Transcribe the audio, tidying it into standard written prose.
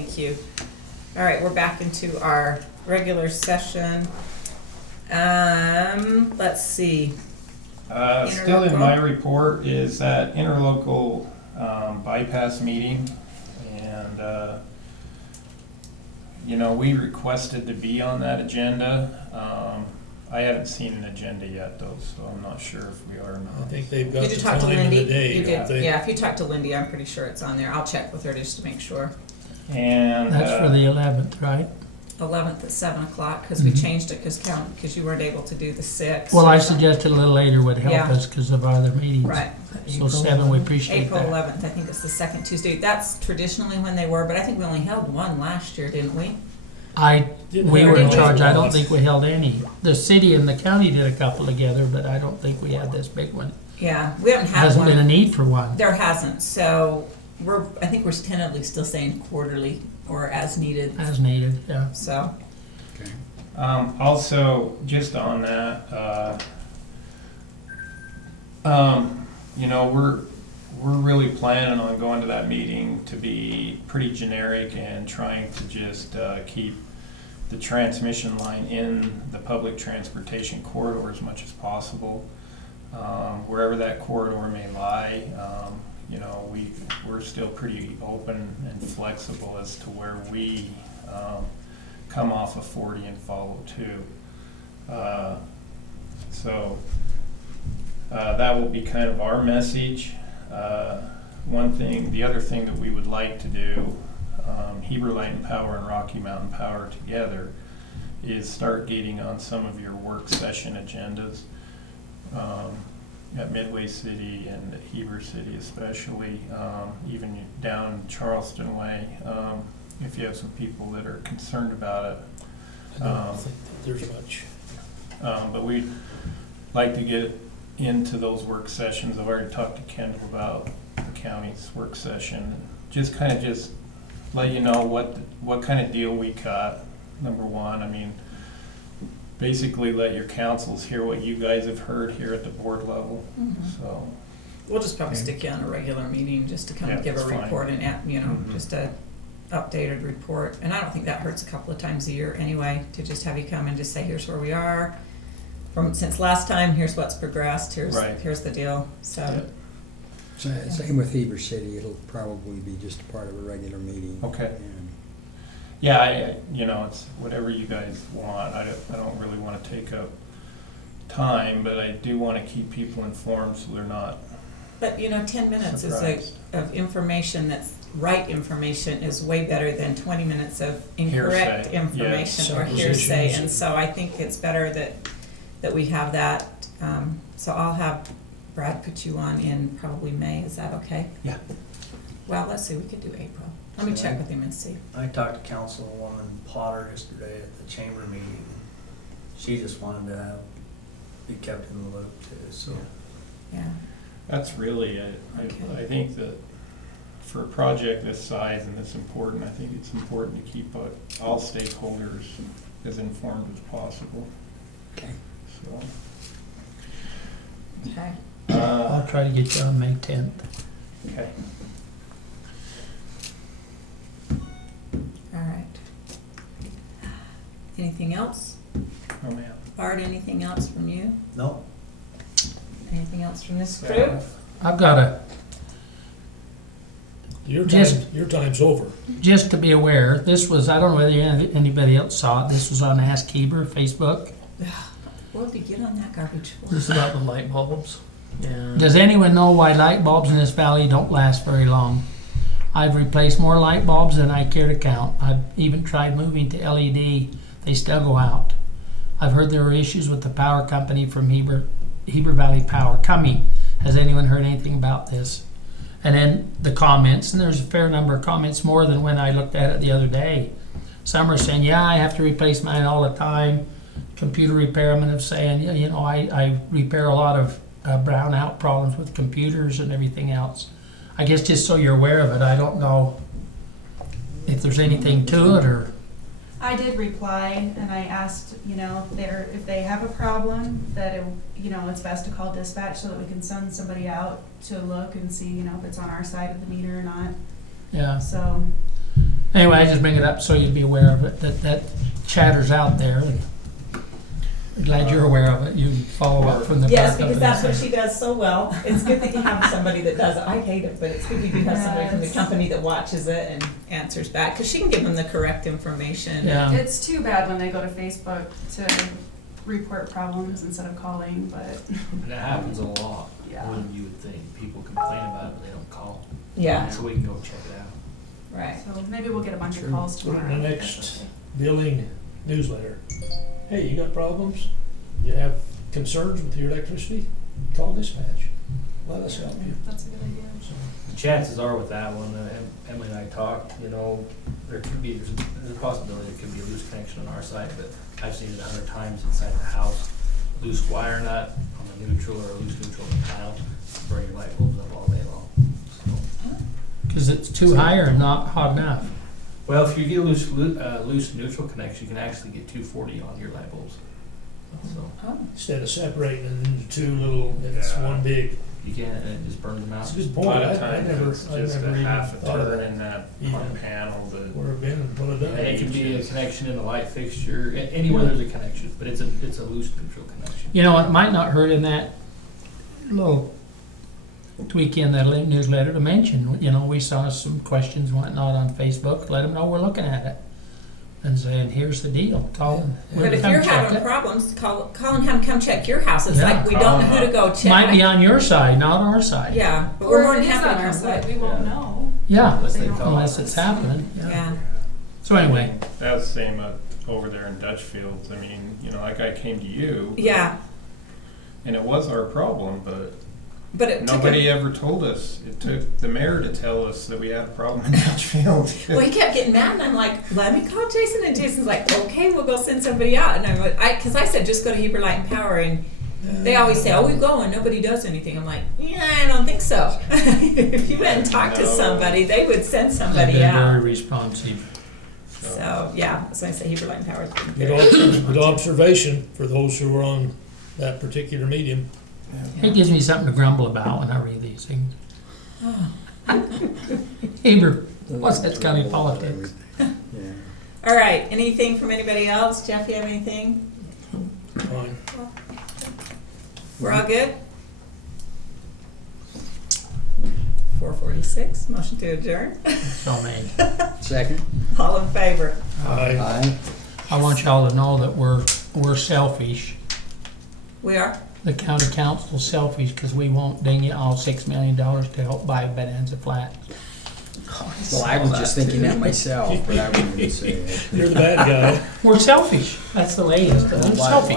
Thank you. All right, we're back into our regular session. Let's see. Still in my report is that interlocal bypass meeting, and we requested to be on that agenda. I haven't seen an agenda yet though, so I'm not sure if we are or not. I think they've got Did the you talk to time in Lindy? the day. You don't did. they? Yeah, if you talk to Lindy, I'm pretty sure it's on there. I'll check with her just to make sure. And That's for the 11th, right? 11th at 7 o'clock, because we changed it because you weren't able to do the 6th. Well, I suggested a little later would help Yeah. us because of our other meetings. Right. So 7, we appreciate April that. 11th, I think it's the second Tuesday. That's traditionally when they were, but I think we only held one last year, didn't we? We were in Didn't charge, we? I don't think we held any. The city and the county did a couple together, but I don't think we had this big one. Yeah, we haven't had Hasn't been a one. need for one. There hasn't, so I think we're tentatively still saying quarterly or as needed, As needed, yeah. so. also, just on that, we're really planning on going to that meeting to be pretty generic and trying to just keep the transmission line in the public transportation corridor as much as possible. Wherever that corridor may lie, we're still pretty open and flexible as to where we come off of 40 and follow too. So that will be kind of our message. The other thing that we would like to do, Heber Light and Power and Rocky Mountain Power together, is start getting on some of your work session agendas at Midway City and Heber City especially, even down Charleston way, if you have some people that are concerned about it. I don't think that there's much. But we'd like to get into those work sessions. I've already talked to Kendall about the county's work session. Just let you know what kind of deal we got, number one. I mean, basically let your councils hear what you guys have heard here at the board level. So We'll just probably stick you on a regular meeting just to kind of Yeah, give a that's fine. report and, just a updated report. And I don't think that hurts a couple of times a year anyway, to just have you come and just say, here's where we are. Since last time, here's what's progressed, Right. here's the deal, so. Same with Heber City, it'll probably be just a part of a regular meeting. Okay. And yeah, it's whatever you guys want. I don't really want to take up time, but I do want to keep people informed so they're not. But 10 minutes Surprised. of information that's right information is way better than 20 minutes of incorrect Hearsay, yeah. information or hearsay. And so I think it's better that we have that. So I'll have Brad put you on in probably May. Is that okay? Yeah. Well, let's see. We could do April. Let me check with him and see. I talked to Councilwoman Potter yesterday at the chamber meeting. She just wanted to be kept in the loop too, so. Yeah. That's really it. Okay. I think that for a project this size and this important, I think it's important to keep all stakeholders as informed as possible. Okay. So. Okay. I'll try to get you on May 10th. Okay. All right. Anything else? Oh man. Bart, anything else from you? No, Anything else from this group? I've got Your Just- time's over. just to be aware, this was, I don't know whether anybody else saw it, this was on Ask Heber Facebook. Where did you get on that garbage for? This is about the light bulbs. Yeah. Does anyone know why light bulbs in this valley don't last very long? I've replaced more light bulbs than I care to count. I've even tried moving to LED. They still go out. I've heard there were issues with the power company from Heber Valley Power coming. Has anyone heard anything about this? And then the comments, and there's a fair number of comments, more than when I looked at it the other day. Some are saying, yeah, I have to replace mine all the time. Computer repairmen have saying, yeah, I repair a lot of brownout problems with computers and everything else. I guess just so you're aware of it, I don't know if there's anything to it or. I did reply and I asked, if they have a problem, that it's best to call dispatch so that we can send somebody out to look and see, if it's on our side of the meter or not. Yeah. So Anyway, I just bring it up so you'd be aware of it, that chatter's out there, and I'm glad you're aware of it. You follow up from the Yes, car because that's what company. she does so well. It's good that you have somebody that does it. I hate it, but it's good you do have somebody from the Yes. company that watches it and answers back, because she can give them the correct information. Yeah, It's too bad when they go to Facebook to report problems instead of calling, but And that happens a lot, Yeah. more than you would think. People complain about it, but they don't call. Yeah, So we can go check it out. right. so maybe we'll get a bunch of True. calls Put it tomorrow. in the next billing newsletter. Hey, you got problems? You have concerns with your electricity? Call dispatch. Let us help you. That's a good idea. So, The chances are with that one, Emily and I talked, you know, there's a possibility there could be a loose connection on our side, but I've seen it 100 times inside the house. Loose wire nut on the neutral or a loose neutral in the tile, burn your light bulbs up all day long. So, because it's too high or not hot enough. well, if you get a loose neutral connection, you can actually get 240 on your light bulbs. So Oh, instead of separating it into two little, it's Yeah. one big. you can, and it just burns them out. It's a good A point. lot I of times never, it's I just never a even half a thought of turn that. in that Yeah. one panel that. Where I've been and what I've And done. it could be a connection in the light fixture, anywhere there's a connection, but it's a loose neutral connection. You know, it might not hurt in that little tweak in that newsletter to mention, you know, we saw some questions and whatnot on Facebook, let them know we're looking at it. And saying, here's the deal, call. but if come you're check having it. problems, call and have them come check your house. It's Yeah. like we don't know who to go check. Might be on your side, not our side. Yeah, but we're more Or if than it is happy on to our come side, look. we won't Yeah. know. Yeah, Unless They they don't call unless us. it's happening, yeah. Yeah, So anyway, That's the same over there in Dutchfield. I mean, you know, that guy came to you. yeah, And it was our problem, but but it took nobody him, ever told us. It took the mayor to tell us that we had a problem in Dutchfield. well, he kept getting mad and I'm like, let me call Jason, and Jason's like, okay, we'll go send somebody out. And I'm like, cause I said, just go to Heber Light and Power, and they always say, oh, we go and nobody does anything. I'm like, yeah, I don't think so. If you went and talked to No. somebody, they would send they've somebody been out. very responsive. So, yeah, so I say Heber Light and Power has been Good, very good observation for those who were on that particular medium. It gives me something to grumble about when I read these things. Heber, what's that county politics? Yeah. All right, anything from anybody else? Jeff, you have anything? Fine. We're all good? 4:46, motion to adjourn. So made. Second? All in favor? Aye. I want y'all to know that we're selfish. We are? The county council's selfish because we won't ding you all $6 million to help buy Bonanza Flats. Well, I was just thinking that myself, but I wouldn't even say it. You're the bad guy. We're selfish. That's the way it is. I'm selfish.